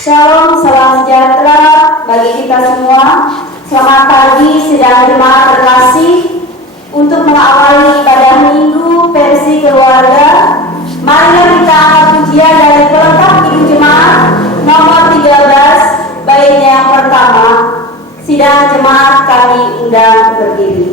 Shalom, salam sejahtera bagi kita semua. Selamat pagi sidang jemaat terkasih. Untuk mengawali ibadah minggu versi keluarga, marilah kita angkat pujian dari pelengkap hidup jemaat nomor 13, baitnya yang pertama. Sidang jemaat kami undang berdiri.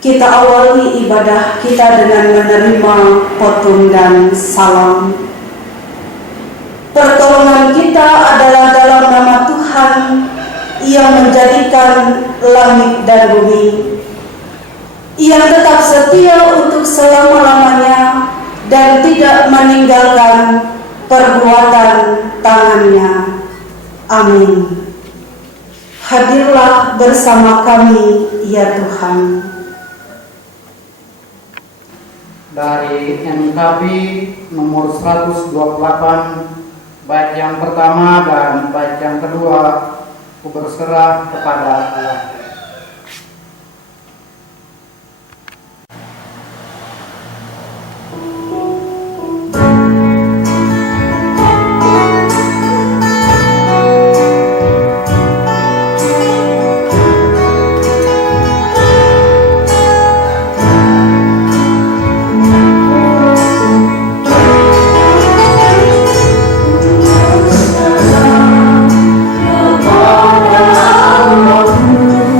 Kita awali ibadah kita dengan menerima potong dan salam. Pertolongan kita adalah dalam nama Tuhan yang menjadikan langit dan bumi, yang tetap setia untuk selama-lamanya dan tidak meninggalkan perbuatan tangannya. Amin. Hadirlah bersama kami, ya Tuhan. Dari NKB nomor 128, bait yang pertama dan bait yang kedua, ku berserah kepada Allah. Kepada Allah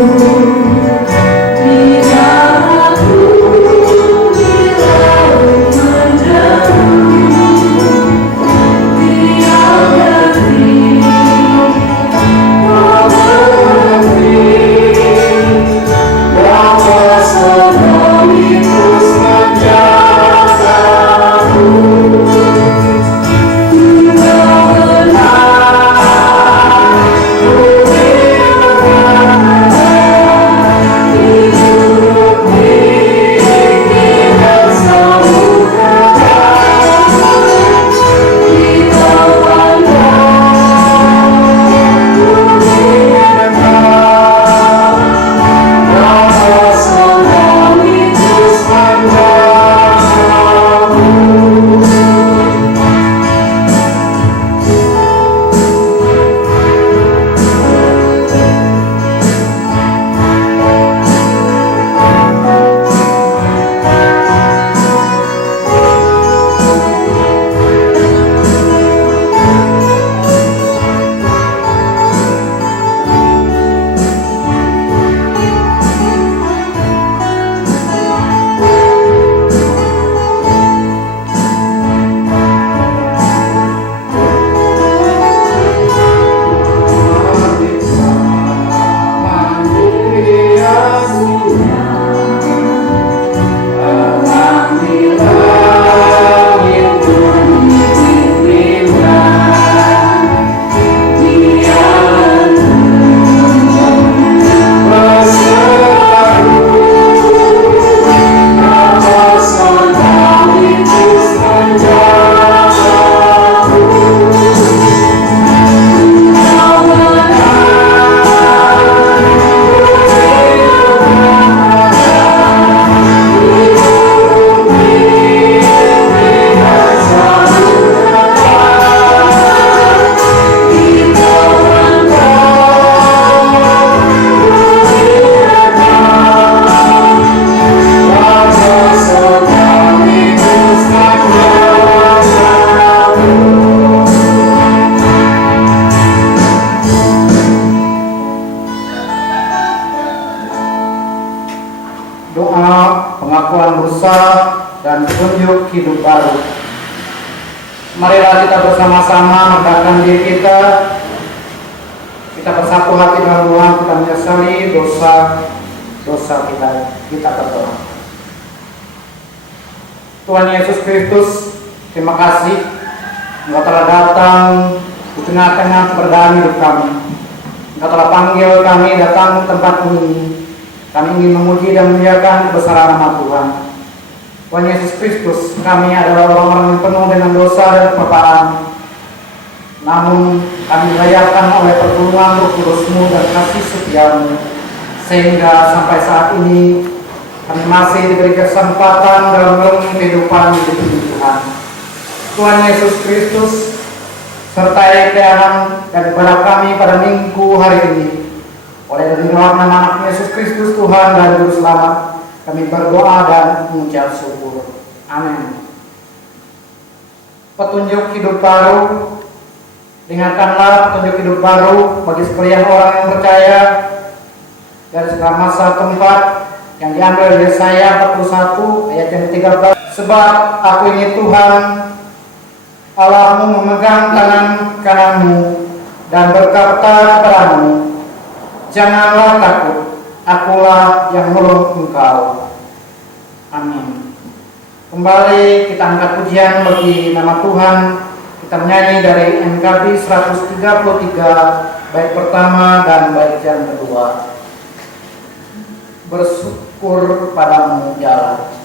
hidup baru. Marilah kita bersama-sama merendahkan diri kita bersatu hati dalam Tuhan, kita menyesali dosa kita berdoa. Tuhan Yesus Kristus, terima kasih Engkau telah datang di tengah-tengah keberadaan hidup kami. Engkau telah panggil kami datang ke tempat ini. Kami ingin memuji dan memuliakan kebesaran nama Tuhan. Tuhan Yesus Kristus, kami adalah orang-orang yang penuh dengan dosa dan kepaparan. Namun kami dilayakkan oleh pertolongan Roh Kudus-Mu dan kasih setia-Mu, sehingga sampai saat ini kami masih diberi kesempatan dalam menjalani kehidupan hidup ini Tuhan. Tuhan Yesus Kristus, sertai pelayanan dan ibadah kami pada minggu hari ini. Oleh dalam nama anak Yesus Kristus Tuhan dan Juru Selamat, kami berdoa dan mengucap syukur. Amin. Petunjuk hidup baru. Dengarkanlah petunjuk hidup baru bagi sekalian orang yang percaya dari segala masa tempat yang diambil dari Yesaya 41 ayat yang 13. Sebab aku ini Tuhan Allahmu memegang tangan kananmu dan berkata kepadamu, janganlah takut, akulah yang menolong engkau. Amin. Kembali kita angkat pujian bagi nama Tuhan. Kita menyanyi dari NKB 133 bait pertama dan bait yang kedua. Bersyukur padamu ya Allah.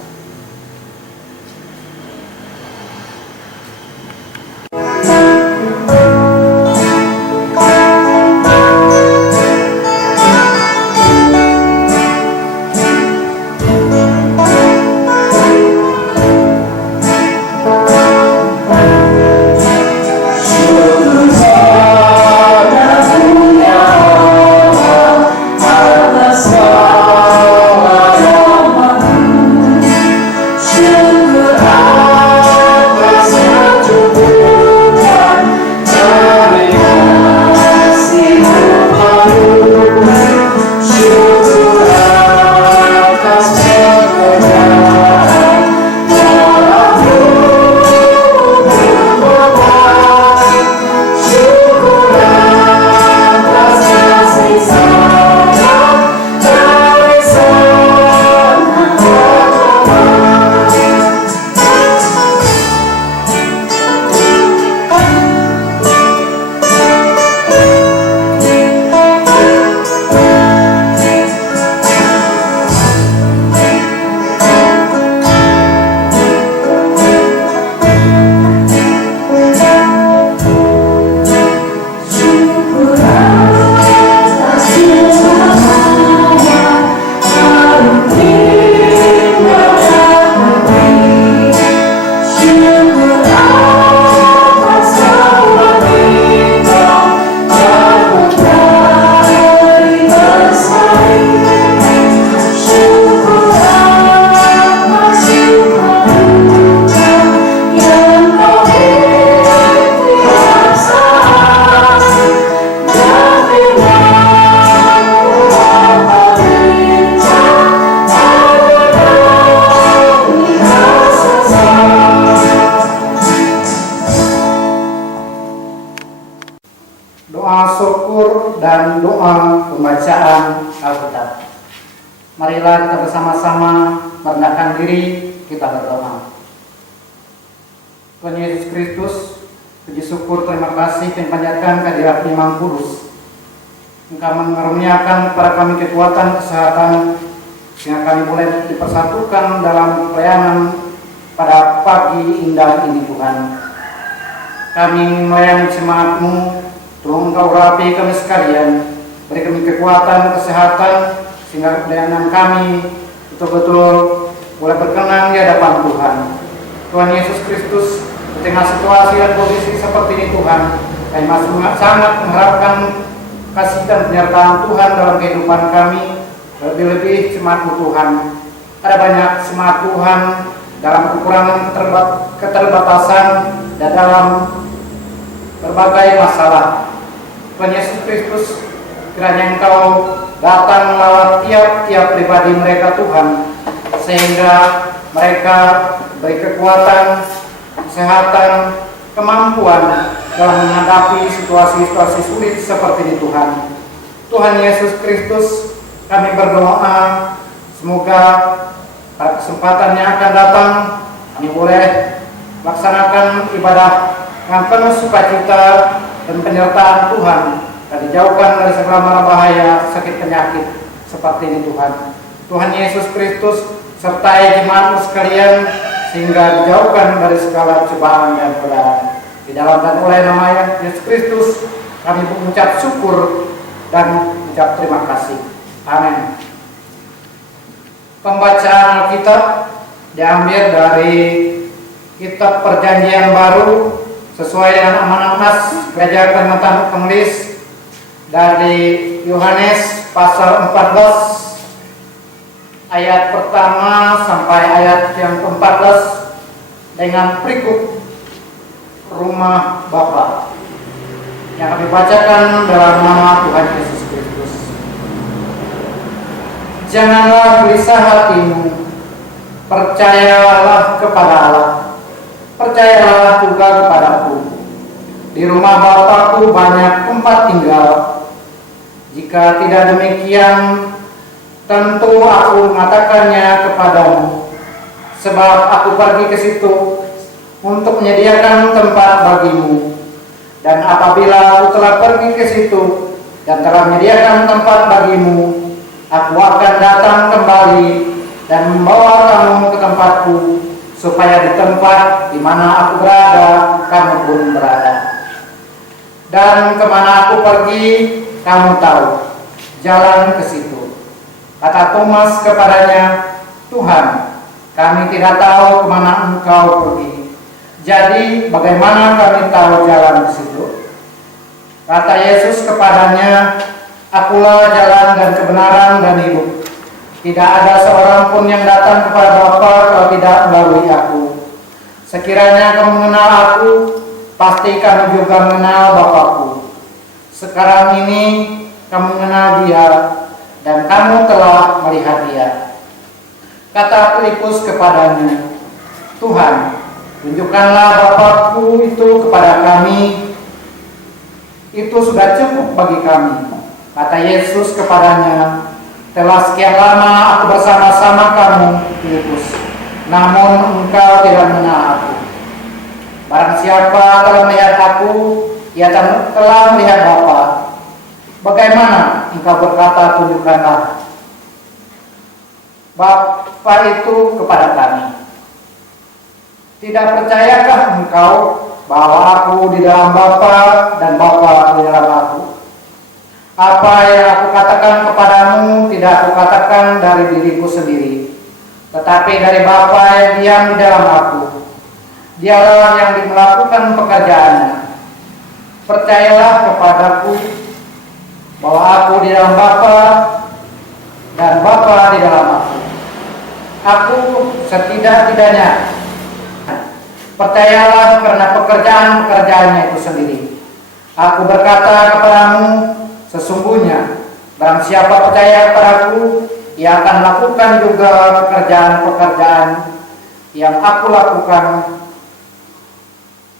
dan doa pembacaan Alkitab. Marilah kita bersama-sama merendahkan diri, kita berdoa. Tuhan Yesus Kristus, puji syukur, terima kasih dan panjatkan kehadirat Imam Kudus. Engkau mengaruniakan kepada kami kekuatan, kesehatan, sehingga kami boleh dipersatukan dalam pelayanan pada pagi indah ini Tuhan. Kami melayani jemaat-Mu, tolong Engkau urapi kami sekalian, beri kami kekuatan, kesehatan, sehingga pelayanan kami betul-betul boleh berkenan di hadapan Tuhan. Tuhan Yesus Kristus, di tengah situasi dan kondisi seperti ini Tuhan, kami masih sangat mengharapkan kasih dan penyertaan Tuhan dalam kehidupan kami, lebih-lebih jemaat-Mu Tuhan. Ada banyak jemaat Tuhan dalam kekurangan keterbatasan dan dalam berbagai masalah. Tuhan Yesus Kristus, kiranya Engkau datang melawat tiap-tiap pribadi mereka Tuhan, sehingga mereka beri kekuatan, kesehatan, kemampuan dalam menghadapi situasi-situasi sulit seperti ini Tuhan. Tuhan Yesus Kristus, kami berdoa semoga pada kesempatan yang akan datang kami boleh laksanakan ibadah dengan penuh sukacita dan penyertaan Tuhan dan dijauhkan dari segala mara bahaya, sakit penyakit seperti ini Tuhan. Tuhan Yesus Kristus sertai jemaat sekalian sehingga dijauhkan dari segala cobaan dan godaan. Di dalam dan oleh nama Yesus Kristus kami mengucap syukur dan mengucap terima kasih. Amin. Pembacaan Alkitab diambil dari Kitab Perjanjian Baru sesuai dengan amanat nas Gereja Kalimantan Pengelis dari Yohanes pasal 14 ayat pertama sampai ayat yang ke-14 dengan perikop rumah Bapa yang kami bacakan dalam nama Tuhan Yesus Kristus. Janganlah gelisah hatimu, percayalah kepada Allah, percayalah juga kepadaku. Di rumah Bapakku banyak tempat tinggal. Jika tidak demikian, tentu aku mengatakannya kepadamu, sebab aku pergi ke situ untuk menyediakan tempat bagimu. Dan apabila aku telah pergi ke situ dan telah menyediakan tempat bagimu, aku akan datang kembali dan membawa kamu ke tempatku, supaya di tempat di mana aku berada, kamu pun berada. Dan kemana aku pergi, kamu tahu jalan ke situ. Kata Thomas kepadanya, Tuhan, kami tidak tahu kemana engkau pergi. Jadi bagaimana kami tahu jalan ke situ? Kata Yesus kepadanya, Akulah jalan dan kebenaran dan hidup. Tidak ada seorang pun yang datang kepada Bapa kalau tidak melalui aku. Sekiranya kamu mengenal aku, pasti kamu juga mengenal Bapakku. Sekarang ini kamu mengenal Dia dan kamu telah melihat Dia. Kata Filipus kepadanya, Tuhan, tunjukkanlah Bapakku itu kepada kami, itu sudah cukup bagi kami. Kata Yesus kepadanya, telah sekian lama aku bersama-sama kamu, Filipus, namun engkau tidak mengenal aku. Barang siapa telah melihat aku, ia telah melihat Bapa. Bagaimana engkau berkata, tunjukkanlah Bapa itu kepada kami? Tidak percayakah engkau bahwa aku di dalam Bapa dan Bapa di dalam aku? Apa yang aku katakan kepadamu tidak aku katakan dari diriku sendiri, tetapi dari Bapa yang diam di dalam aku. Dialah yang melakukan pekerjaannya. Percayalah kepadaku bahwa aku di dalam Bapa dan Bapa di dalam aku. Aku setidak-tidaknya. Percayalah karena pekerjaan-pekerjaannya itu sendiri. Aku berkata kepadamu, sesungguhnya barang siapa percaya kepadaku, ia akan lakukan juga pekerjaan-pekerjaan yang aku lakukan,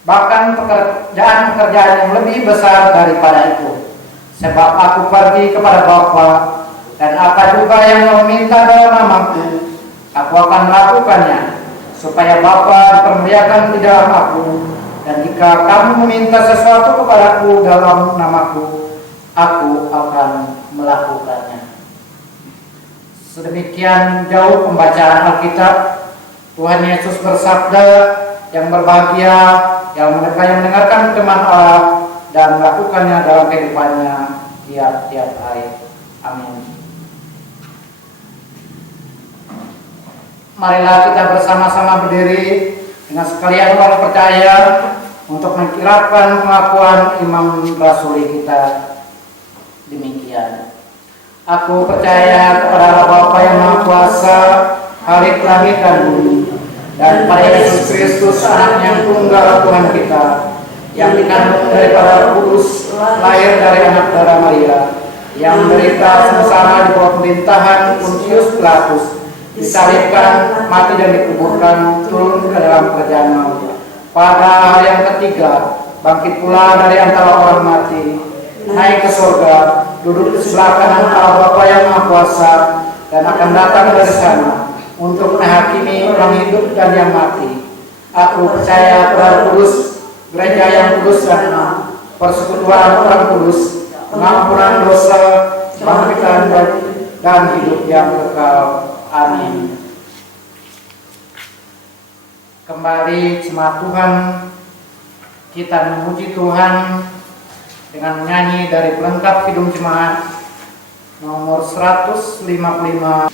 bahkan pekerjaan-pekerjaan yang lebih besar daripada itu. Sebab aku pergi kepada Bapa, dan apa juga yang kau minta dalam namaku, aku akan melakukannya, supaya Bapa dipermuliakan di dalam aku. Dan jika kamu meminta sesuatu kepadaku dalam namaku, aku akan melakukannya. Sedemikian jauh pembacaan Alkitab. Tuhan Yesus bersabda, yang berbahagia yang mendengarkan firman Allah dan melakukannya dalam kehidupannya tiap-tiap hari. Amin. Marilah kita bersama-sama berdiri dengan sekalian orang percaya untuk mengkirakan pengakuan Imam Rasuli kita. Demikian. Aku percaya kepada Allah Bapa yang Maha Kuasa, Khalik langit dan bumi, dan pada Yesus Kristus Anaknya yang tunggal Tuhan kita, yang dikandung daripada Kudus, lahir dari anak darah Maria, yang menderita sengsara di bawah pemerintahan Pontius Pilatus, disalibkan, mati dan dikuburkan, turun ke dalam kerajaan maut. Pada hari yang ketiga, bangkit pula dari antara orang mati, naik ke surga, duduk di sebelah kanan Allah Bapa yang Maha Kuasa, dan akan datang dari sana untuk menghakimi orang hidup dan yang mati. Aku percaya pada kudus, gereja yang kudus dan persekutuan orang kudus, pengampunan dosa, kebangkitan dan hidup yang kekal. Amin. Kembali jemaat Tuhan, kita memuji Tuhan dengan menyanyi dari pelengkap Kidung Jemaat nomor 155.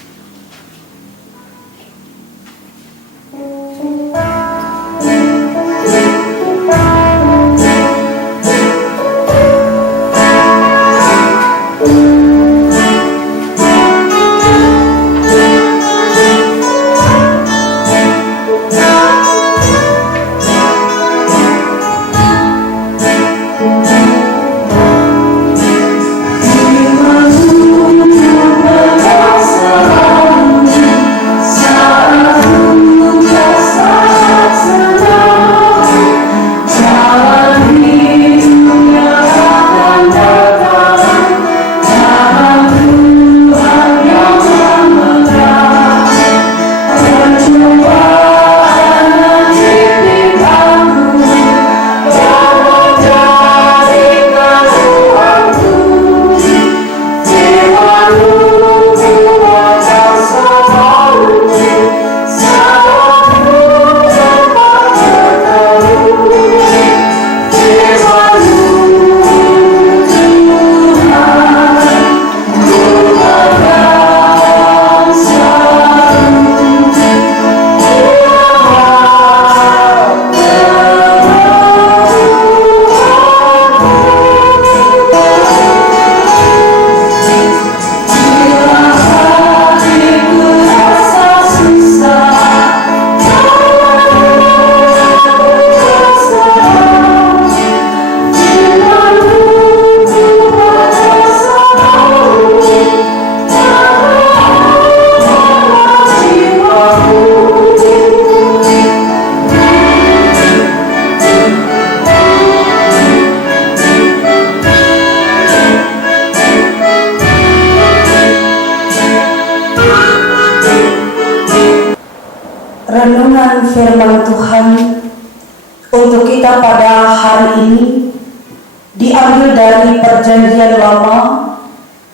Renungan firman Tuhan untuk kita pada hari ini diambil dari Perjanjian Lama,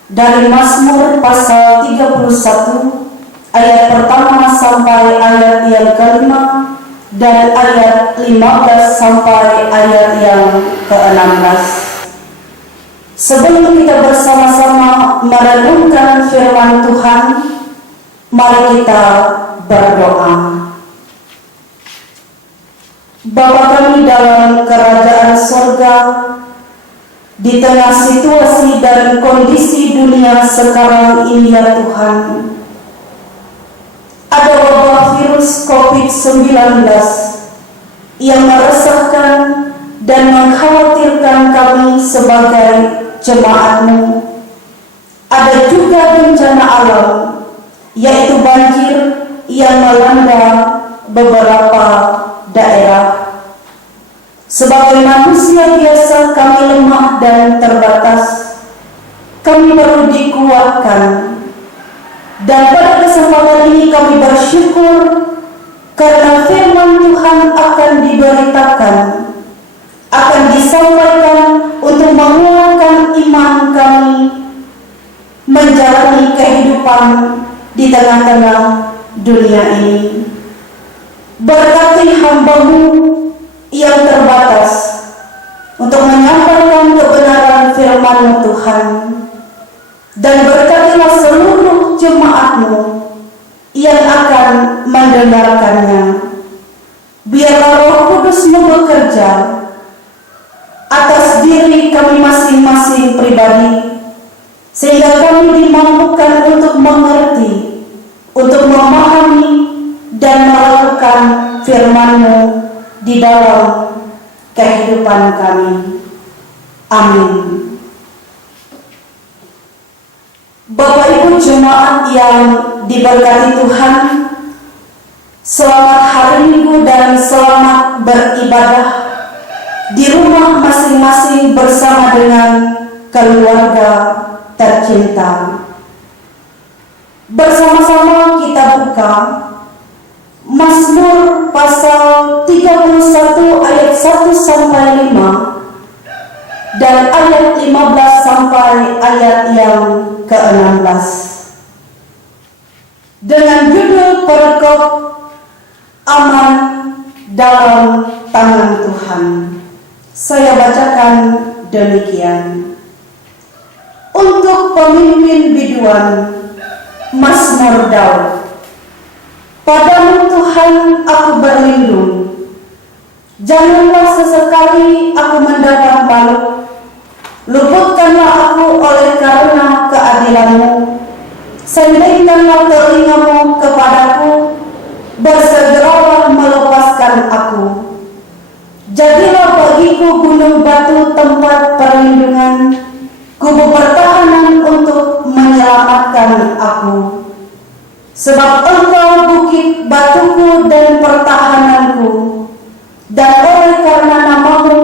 dari Mazmur pasal 31 ayat pertama sampai ayat yang kelima dan ayat 15 sampai ayat yang ke-16. Sebelum kita bersama-sama merenungkan firman Tuhan, mari kita berdoa. Bapa kami dalam kerajaan surga, di tengah situasi dan kondisi dunia sekarang ini ya Tuhan, ada wabah virus COVID-19 yang meresahkan dan mengkhawatirkan kami sebagai jemaat-Mu. Ada juga bencana alam, yaitu banjir yang melanda beberapa daerah. Sebagai manusia biasa, kami lemah dan terbatas. Kami perlu dikuatkan. Dan pada kesempatan ini kami bersyukur karena firman Tuhan akan diberitakan, akan disampaikan untuk menguatkan iman kami menjalani kehidupan di tengah-tengah dunia ini. Berkati hamba-Mu yang terbatas untuk menyampaikan kebenaran firman Tuhan, dan berkatilah seluruh jemaat-Mu yang akan mendengarkannya. Biarlah Roh Kudus-Mu bekerja atas diri kami masing-masing pribadi, sehingga kami dimampukan untuk mengerti, untuk memahami dan melakukan firman-Mu di dalam kehidupan kami. Amin. Bapak Ibu jemaat yang diberkati Tuhan, selamat hari Minggu dan selamat beribadah di rumah masing-masing bersama dengan keluarga tercinta. Bersama-sama kita buka Mazmur pasal 31 ayat 1 sampai 5 dan ayat 15 sampai ayat yang ke-16 dengan judul perikop aman dalam tangan Tuhan. Saya bacakan demikian. Untuk pemimpin biduan, Mazmur Daud. Padamu Tuhan aku berlindung, janganlah sesekali aku mendapat malu. Luputkanlah aku oleh karena keadilan-Mu, sendirikanlah telingamu kepadaku, bersegeralah melepaskan aku. Jadilah bagiku gunung batu tempat perlindungan, kubu pertahanan untuk menyelamatkan aku. Sebab Engkau bukit batuku dan pertahananku, dan oleh karena nama-Mu,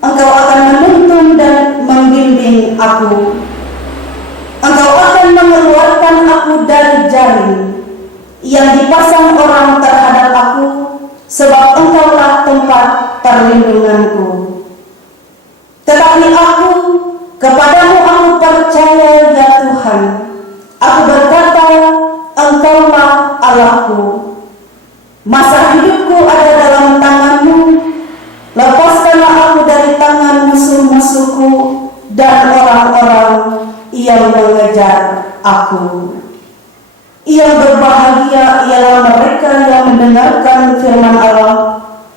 Engkau akan menuntun dan membimbing aku. Engkau akan mengeluarkan aku dari jaring yang dipasang orang terhadap aku, sebab Engkaulah tempat perlindunganku. Tetapi aku, kepadamu aku percaya ya Tuhan. Aku berkata, Engkaulah Allahku. Masa hidupku ada dalam tangan-Mu. Lepaskanlah aku dari tangan musuh-musuhku dan orang-orang yang mengejar aku. Yang berbahagia ialah mereka yang mendengarkan firman Allah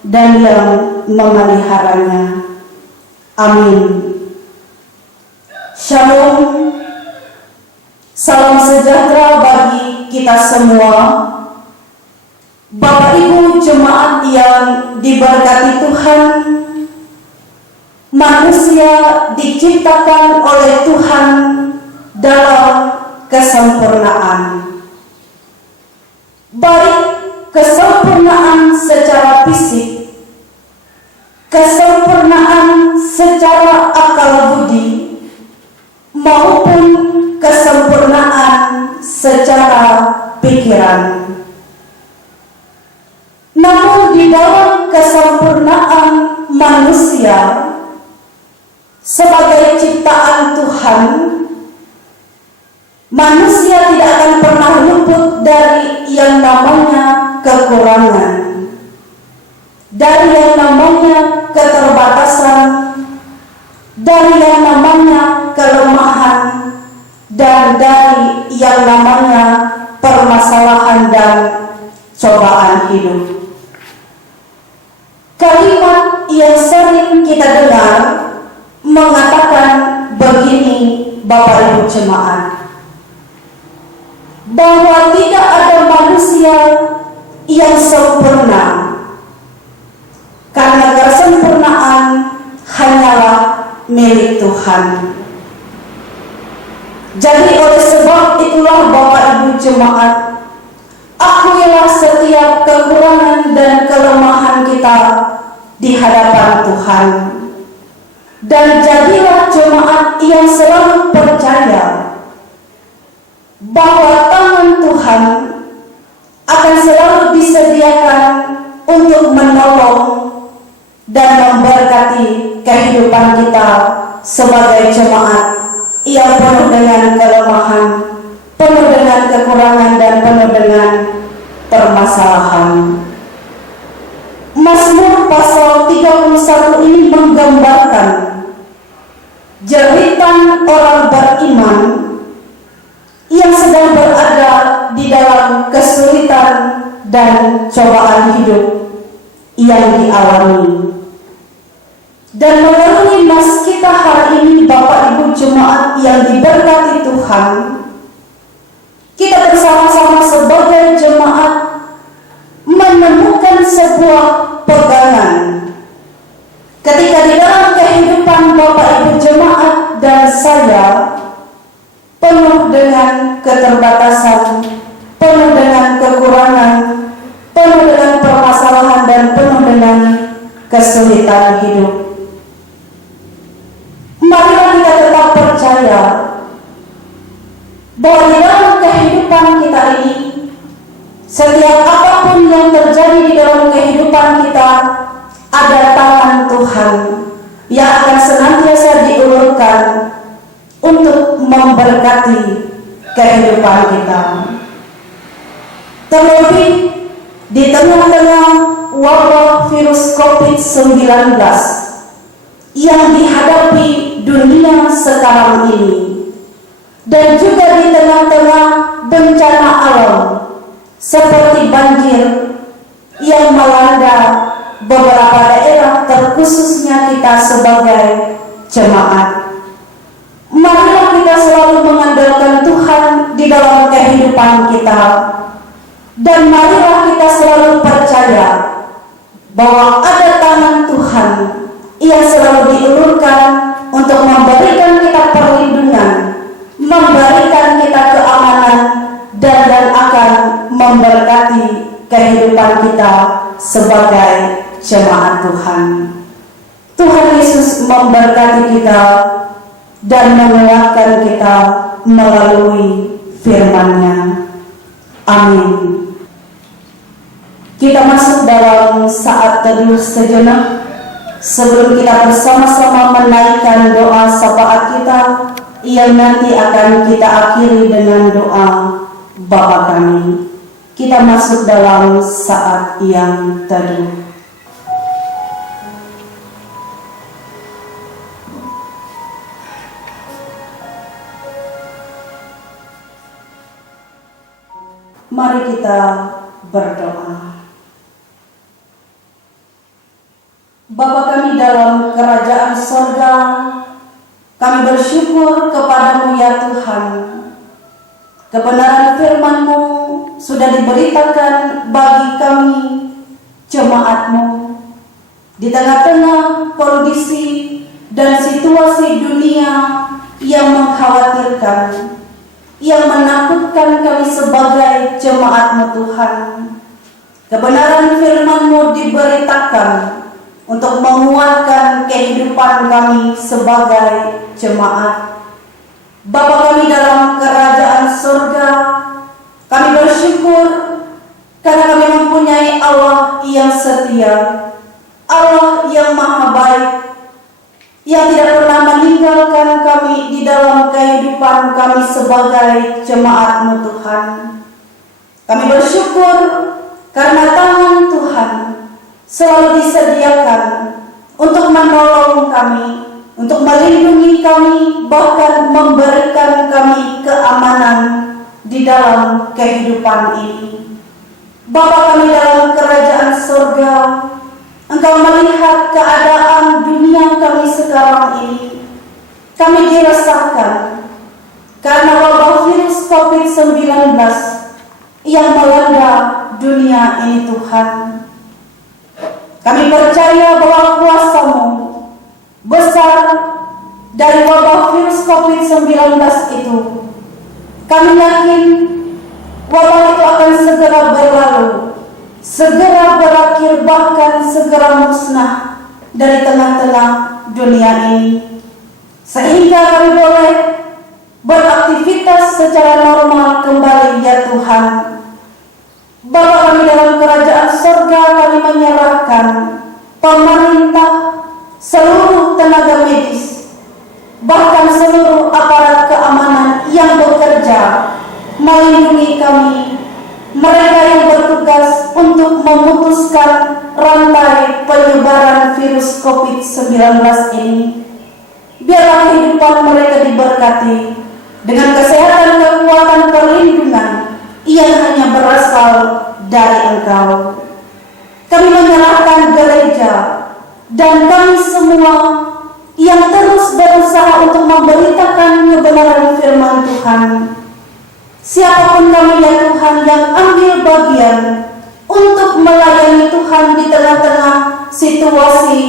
dan yang memeliharanya. Amin. Shalom. Salam sejahtera bagi kita semua. Bapak Ibu jemaat yang diberkati Tuhan, manusia diciptakan oleh Tuhan dalam kesempurnaan. Baik kesempurnaan secara fisik, kesempurnaan secara akal budi, maupun kesempurnaan secara pikiran. Namun di dalam kesempurnaan manusia sebagai ciptaan Tuhan, manusia tidak akan pernah luput dari yang namanya kekurangan, dari yang namanya keterbatasan, dari yang namanya kelemahan, dan dari yang namanya permasalahan dan cobaan hidup. Kalimat yang sering kita dengar mengatakan begini, Bapak Ibu jemaat, bahwa tidak ada manusia yang sempurna, karena kesempurnaan hanyalah milik Tuhan. Jadi oleh sebab itulah Bapak Ibu jemaat, akuilah setiap kekurangan dan kelemahan kita di hadapan Tuhan, dan jadilah jemaat yang selalu percaya bahwa tangan Tuhan akan selalu disediakan untuk menolong dan memberkati kehidupan kita sebagai jemaat yang penuh dengan kelemahan, penuh dengan kekurangan, dan penuh dengan permasalahan. Mazmur pasal 31 ini menggambarkan jeritan orang beriman yang sedang berada di dalam kesulitan dan cobaan hidup yang dialami. Dan melalui nas kita hari ini, Bapak Ibu jemaat yang diberkati Tuhan, kita bersama-sama sebagai jemaat menemukan sebuah pegangan ketika di dalam kehidupan Bapak Ibu jemaat dan saya penuh dengan keterbatasan, penuh dengan kekurangan, penuh dengan permasalahan dan penuh dengan kesulitan hidup. Marilah kita tetap percaya bahwa di dalam kehidupan kita ini, setiap apapun yang terjadi di dalam kehidupan kita, ada tangan Tuhan yang akan senantiasa diulurkan untuk memberkati kehidupan kita. Terlebih di tengah-tengah wabah virus COVID-19 yang dihadapi dunia sekarang ini, dan juga di tengah-tengah bencana alam seperti banjir yang melanda beberapa daerah, terkhususnya kita sebagai jemaat. Marilah kita selalu mengandalkan Tuhan di dalam kehidupan kita, dan marilah kita selalu percaya bahwa ada tangan Tuhan yang selalu diulurkan untuk memberikan kita perlindungan, memberikan kita keamanan, dan akan memberkati kehidupan kita sebagai jemaat Tuhan. Tuhan Yesus memberkati kita dan menguatkan kita melalui firman-Nya. Amin. Kita masuk dalam saat teduh sejenak sebelum kita bersama-sama menaikkan doa syafaat kita yang nanti akan kita akhiri dengan doa Bapa Kami. Kita masuk dalam saat yang teduh. Mari kita berdoa. Bapa kami dalam kerajaan sorga, kami bersyukur kepadamu ya Tuhan. Kebenaran firman-Mu sudah diberitakan bagi kami jemaat-Mu di tengah-tengah kondisi dan situasi dunia yang mengkhawatirkan, yang menakutkan kami sebagai jemaat-Mu Tuhan. Kebenaran firman-Mu diberitakan untuk menguatkan kehidupan kami sebagai jemaat. Bapa kami dalam kerajaan surga, kami bersyukur karena kami mempunyai Allah yang setia, Allah yang maha baik, yang tidak pernah meninggalkan kami di dalam kehidupan kami sebagai jemaat-Mu Tuhan. Kami bersyukur karena tangan Tuhan selalu disediakan untuk menolong kami, untuk melindungi kami, bahkan memberikan kami keamanan di dalam kehidupan ini. Bapa kami dalam kerajaan surga, Engkau melihat keadaan dunia kami sekarang ini. Kami diresahkan karena wabah virus COVID-19 yang melanda dunia ini Tuhan. Kami percaya bahwa kuasa-Mu besar dari wabah virus COVID-19 itu. Kami yakin wabah itu akan segera berlalu, segera berakhir, bahkan segera musnah dari tengah-tengah dunia ini, sehingga kami boleh beraktivitas secara normal kembali ya Tuhan. Bapa kami dalam kerajaan surga, kami menyerahkan pemerintah, seluruh tenaga medis, bahkan seluruh aparat keamanan yang bekerja melindungi kami, mereka yang bertugas untuk memutuskan rantai penyebaran virus COVID-19 ini. Biarlah kehidupan mereka diberkati dengan kesehatan, kekuatan, perlindungan yang hanya berasal dari Engkau. Kami menyerahkan gereja dan kami semua yang terus berusaha untuk memberitakan kebenaran firman Tuhan. Siapapun kami ya Tuhan yang ambil bagian untuk melayani Tuhan di tengah-tengah situasi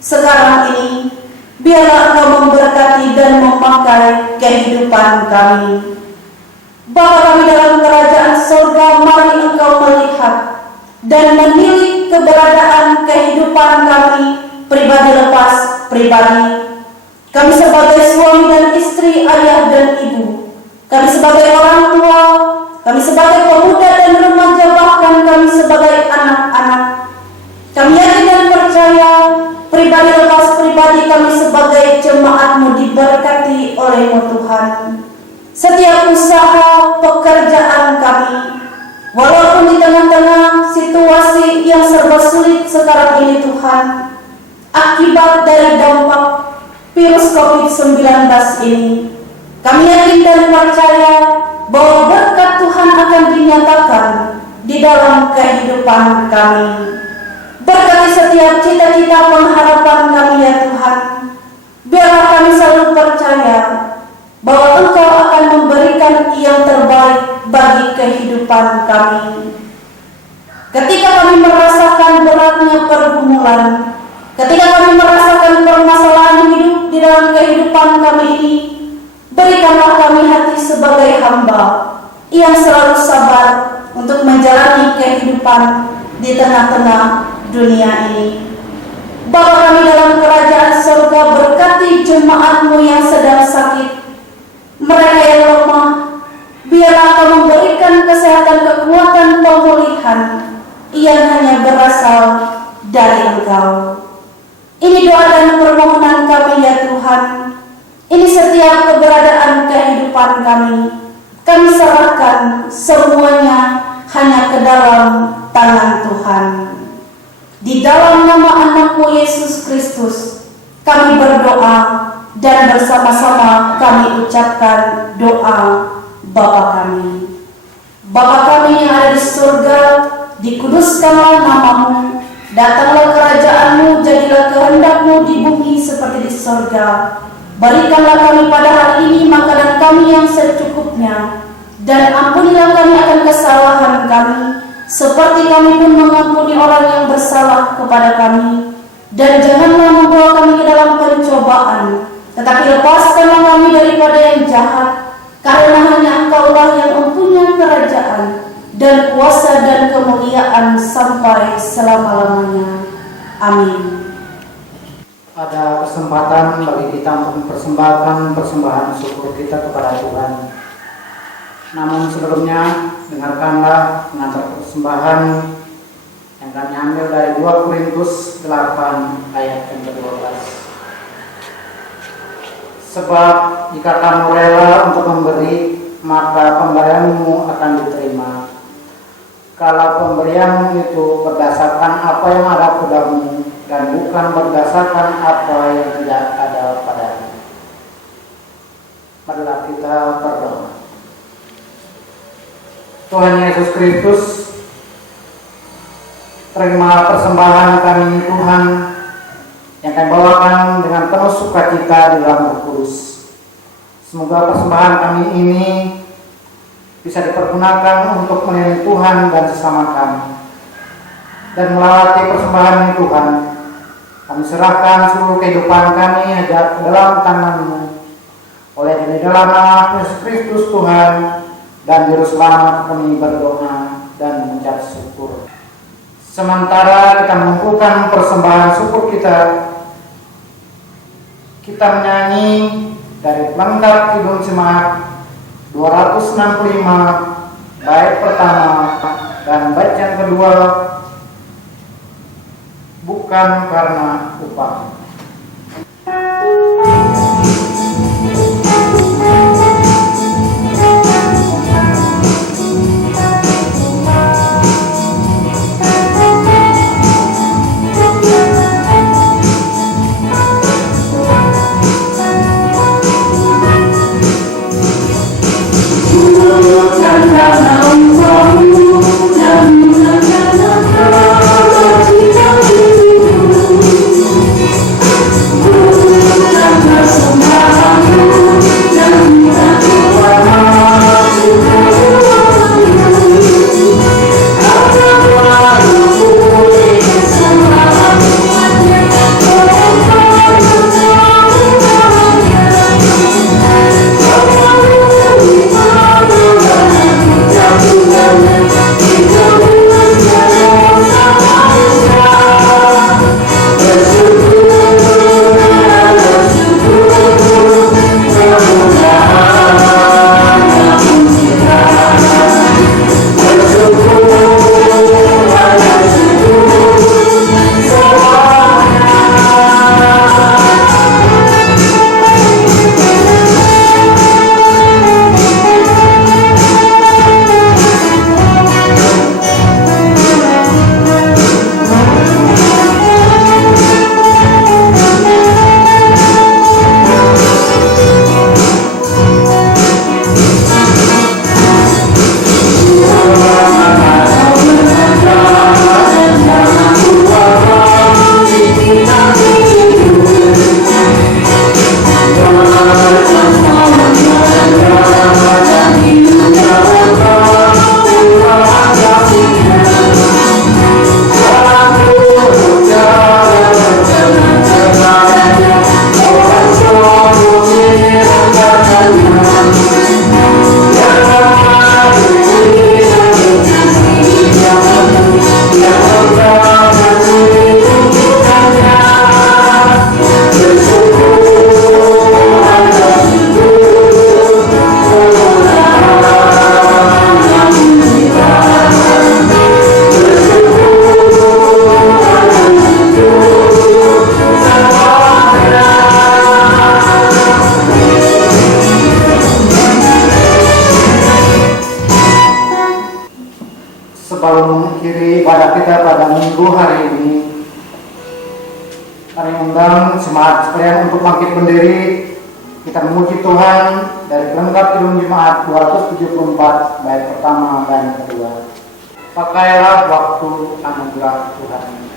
sekarang ini, biarlah Engkau memberkati dan memakai sampai kehidupan kami. Bapa kami dalam kerajaan surga, mari Engkau melihat dan menilik keberadaan kehidupan kami pribadi lepas pribadi. Kami sebagai suami dan istri, ayah dan ibu, kami sebagai orang tua, kami sebagai pemuda dan remaja, bahkan kami sebagai anak-anak. Kami yakin dan percaya pribadi lepas pribadi kami sebagai jemaat-Mu diberkati oleh-Mu Tuhan. Setiap usaha pekerjaan kami, walaupun di tengah-tengah situasi yang serba sulit sekarang ini Tuhan, akibat dari dampak virus COVID-19 ini, kami yakin dan percaya bahwa berkat Tuhan akan dinyatakan di dalam kehidupan kami. Berkati setiap cita-cita pengharapan kami ya Tuhan. Biarlah kami selalu percaya bahwa Engkau akan memberikan yang terbaik bagi kehidupan kami. Ketika kami merasakan beratnya pergumulan, ketika kami merasakan permasalahan hidup di dalam kehidupan kami ini, berikanlah kami hati sebagai hamba yang selalu sabar untuk menjalani kehidupan di tengah-tengah dunia ini. Bapa kami dalam kerajaan surga, berkati jemaat-Mu yang sedang sakit, mereka yang lemah, biarlah Kau memberikan kesehatan, kekuatan, pemulihan yang hanya berasal dari Engkau. Ini doa dan permohonan kami ya Tuhan. Ini setiap keberadaan kehidupan kami. Kami serahkan semuanya hanya ke dalam tangan Tuhan. Di dalam nama anak-Mu Yesus Kristus, kami berdoa dan bersama-sama kami ucapkan doa Bapa kami. Bapa kami yang ada di surga, dikuduskanlah nama-Mu, datanglah kerajaan-Mu, jadilah kehendak-Mu di bumi seperti di surga. Berikanlah kami pada hari ini makanan kami yang secukupnya, dan ampunilah kami akan kesalahan kami, seperti kami pun mengampuni orang yang bersalah kepada kami. Dan janganlah membawa kami ke dalam pencobaan, tetapi lepaskanlah kami daripada yang jahat, karena hanya Engkau-lah yang mempunyai kerajaan dan kuasa dan kemuliaan sampai selama-lamanya. Amin. Ada kesempatan bagi kita untuk mempersembahkan persembahan syukur kita kepada Tuhan. Namun sebelumnya, dengarkanlah pengantar persembahan yang kami ambil dari 2 Korintus 8 ayat yang ke-12. Sebab jika kamu rela untuk memberi, maka pemberianmu akan diterima. Kalau pemberianmu itu berdasarkan apa yang ada padamu dan bukan berdasarkan apa yang tidak ada padamu. Marilah kita berdoa. Tuhan Yesus Kristus, terima persembahan kami Tuhan yang kami bawakan dengan penuh sukacita di dalam Roh Kudus. Semoga persembahan kami ini bisa dipergunakan untuk melayani Tuhan dan sesama kami. Dan melewati persembahan ini Tuhan, kami serahkan seluruh kehidupan kami hanya ke dalam tangan-Mu. Oleh di dalam nama Yesus Kristus Tuhan dan Juru Selamat kami berdoa dan mengucap syukur. Sementara kita mengumpulkan persembahan syukur kita menyanyi dari pelengkap Kidung Jemaat 265 bait pertama dan bait yang kedua, bukan karena upah. subuh hari ini kami undang jemaat sekalian untuk bangkit berdiri. Kita memuji Tuhan dari pelengkap Kidung Jemaat 274 bait pertama dan kedua. Pakailah waktu anugerah Tuhan.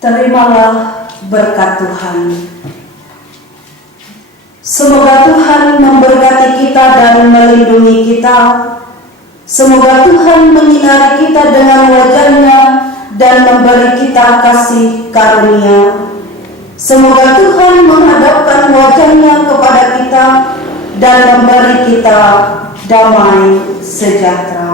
Terimalah berkat Tuhan. Semoga Tuhan memberkati kita dan melindungi kita. Semoga Tuhan menyinari kita dengan wajah-Nya dan memberi kita kasih karunia. Semoga Tuhan menghadapkan wajah-Nya kepada kita dan memberi kita damai sejahtera.